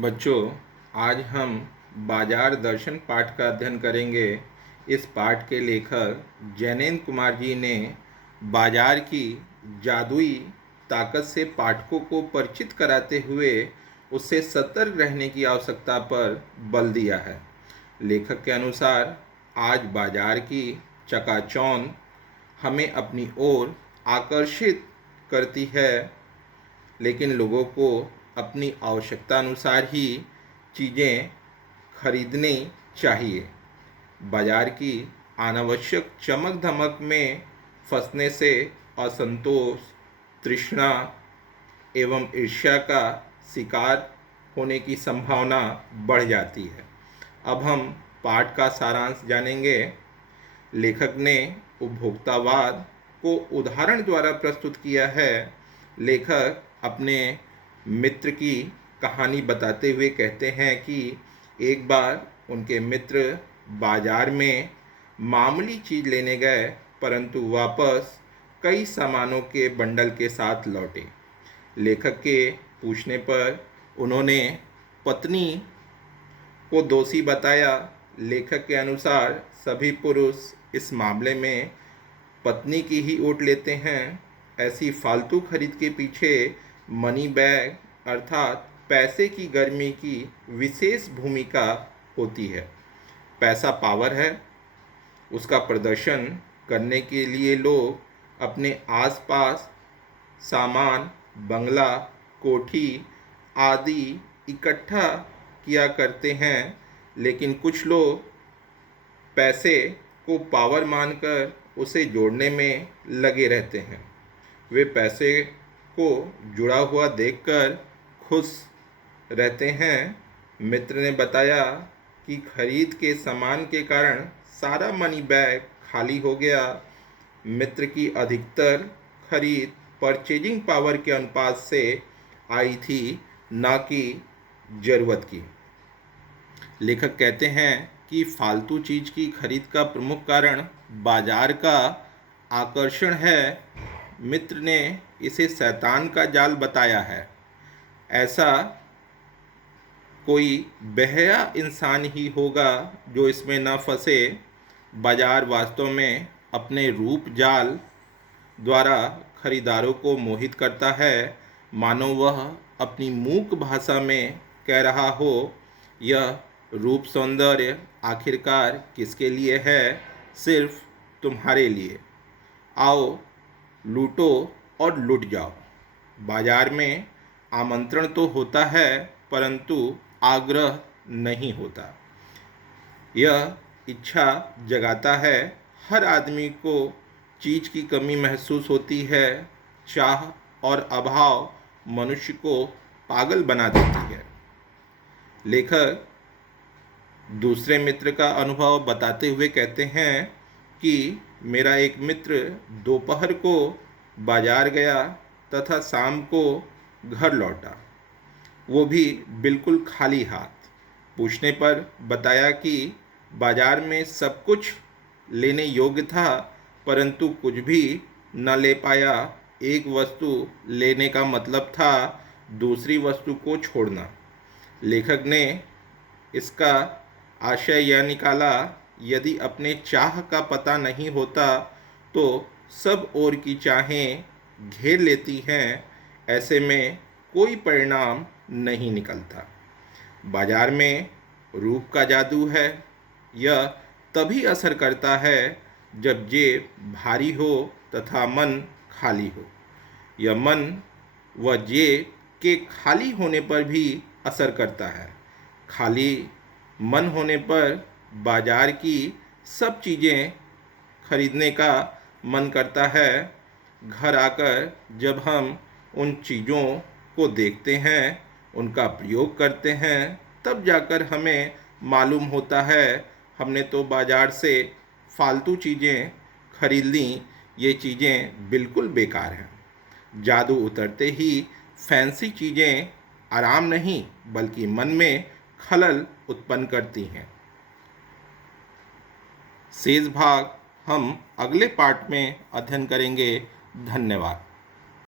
बच्चों, आज हम बाजार दर्शन पाठ का अध्ययन करेंगे। इस पाठ के लेखक जैनेन्द्र कुमार जी ने बाजार की जादुई ताकत से पाठकों को परिचित कराते हुए उससे सतर्क रहने की आवश्यकता पर बल दिया है। लेखक के अनुसार आज बाजार की चकाचौंध हमें अपनी ओर आकर्षित करती है, लेकिन लोगों को अपनी आवश्यकता अनुसार ही चीज़ें खरीदनी चाहिए। बाजार की अनावश्यक चमक धमक में फंसने से असंतोष, तृष्णा एवं ईर्ष्या का शिकार होने की संभावना बढ़ जाती है। अब हम पाठ का सारांश जानेंगे। लेखक ने उपभोक्तावाद को उदाहरण द्वारा प्रस्तुत किया है। लेखक अपने मित्र की कहानी बताते हुए कहते हैं कि एक बार उनके मित्र बाजार में मामूली चीज़ लेने गए, परंतु वापस कई सामानों के बंडल के साथ लौटे। लेखक के पूछने पर उन्होंने पत्नी को दोषी बताया। लेखक के अनुसार सभी पुरुष इस मामले में पत्नी की ही ओट लेते हैं। ऐसी फालतू खरीद के पीछे मनी बैग अर्थात पैसे की गर्मी की विशेष भूमिका होती है। पैसा पावर है। उसका प्रदर्शन करने के लिए लोग अपने आसपास सामान, बंगला, कोठी आदि इकट्ठा किया करते हैं, लेकिन कुछ लोग पैसे को पावर मानकर उसे जोड़ने में लगे रहते हैं। वे पैसे को जुड़ा हुआ देखकर खुश रहते हैं। मित्र ने बताया कि खरीद के सामान के कारण सारा मनी बैग खाली हो गया। मित्र की अधिकतर खरीद परचेजिंग पावर के अनुपात से आई थी, न कि ज़रूरत की। लेखक कहते हैं कि फालतू चीज़ की खरीद का प्रमुख कारण बाजार का आकर्षण है। मित्र ने इसे शैतान का जाल बताया है। ऐसा कोई बेहया इंसान ही होगा जो इसमें न फंसे। बाजार वास्तव में अपने रूप जाल द्वारा खरीदारों को मोहित करता है, मानो वह अपनी मूक भाषा में कह रहा हो, यह रूप सौंदर्य आखिरकार किसके लिए है? सिर्फ तुम्हारे लिए। आओ, लूटो और लुट जाओ। बाजार में आमंत्रण तो होता है, परंतु आग्रह नहीं होता। यह इच्छा जगाता है। हर आदमी को चीज़ की कमी महसूस होती है। चाह और अभाव मनुष्य को पागल बना देती है। लेखक दूसरे मित्र का अनुभव बताते हुए कहते हैं कि मेरा एक मित्र दोपहर को बाजार गया तथा शाम को घर लौटा, वो भी बिल्कुल खाली हाथ। पूछने पर बताया कि बाजार में सब कुछ लेने योग्य था, परंतु कुछ भी न ले पाया। एक वस्तु लेने का मतलब था दूसरी वस्तु को छोड़ना। लेखक ने इसका आशय यह निकाला, यदि अपने चाह का पता नहीं होता तो सब ओर की चाहें घेर लेती हैं। ऐसे में कोई परिणाम नहीं निकलता। बाजार में रूप का जादू है। यह तभी असर करता है जब जेब भारी हो तथा मन खाली हो। यह मन व जेब के खाली होने पर भी असर करता है। खाली मन होने पर बाजार की सब चीज़ें खरीदने का मन करता है। घर आकर जब हम उन चीज़ों को देखते हैं, उनका प्रयोग करते हैं, तब जाकर हमें मालूम होता है हमने तो बाजार से फालतू चीज़ें खरीद ली। ये चीज़ें बिल्कुल बेकार हैं। जादू उतरते ही फैंसी चीज़ें आराम नहीं बल्कि मन में खलल उत्पन्न करती हैं। शेष भाग हम अगले पार्ट में अध्ययन करेंगे। धन्यवाद।